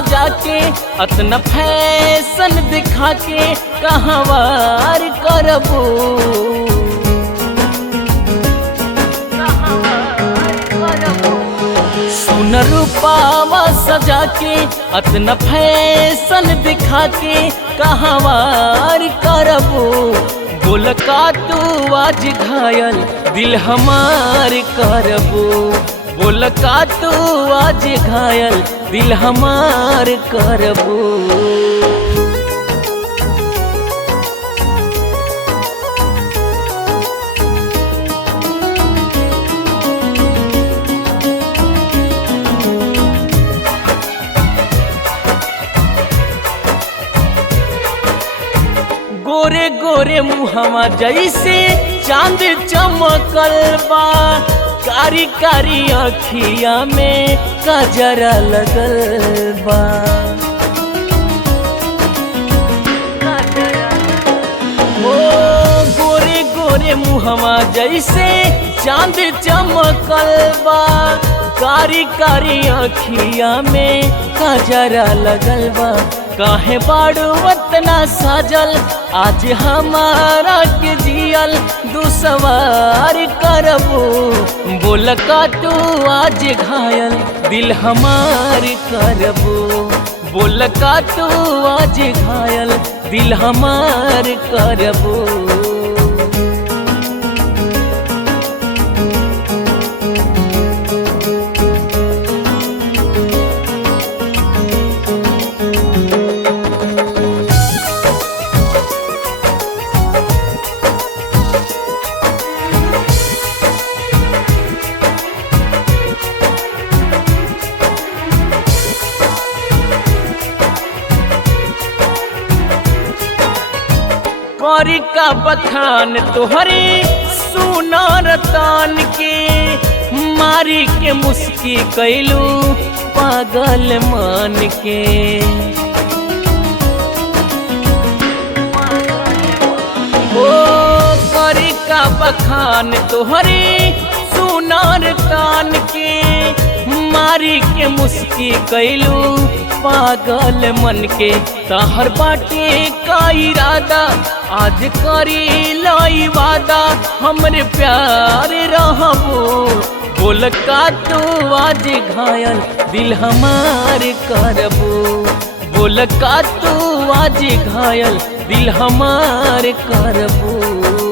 सजा के अतना फैशन दिखा के कहाँ वार करबो। सुन रूपावा सजा के अतना फैशन दिखा के कहाँ वार करबो। बोल का तू आज घायल दिल हमार करबो। बोल का तू आज घायल दिल हमार करबो। गोरे गोरे मुहवा जैसे चांद चमकल बा। कारी कारी अखिया में कजरा लगल बा। ओ गोरे गोरे मुहवा जैसे चांद चमकल बा। कारी कारी अखिया में कजरा लगल बा। काहे बाड़ू वतना साजल आज हमारा के जियल दुसवार करबो। बोल का तू आज घायल दिल हमार करबो। बोल का तू आज घायल दिल हमार करबो। करी का बखान तोहरे सुनार तान के। मारी के मुस्की कैलू पागल मान के। ओ करी का बखान तोहरे सुनार तान के। मारी के मुस्की कैलू पागल मन के। तहर बाटे का इरादा आज करी लाई वादा हमरे प्यार रहबो। बोल का तू आज घायल दिल हमार करबो। बोल का तू आज घायल दिल हमार करबो।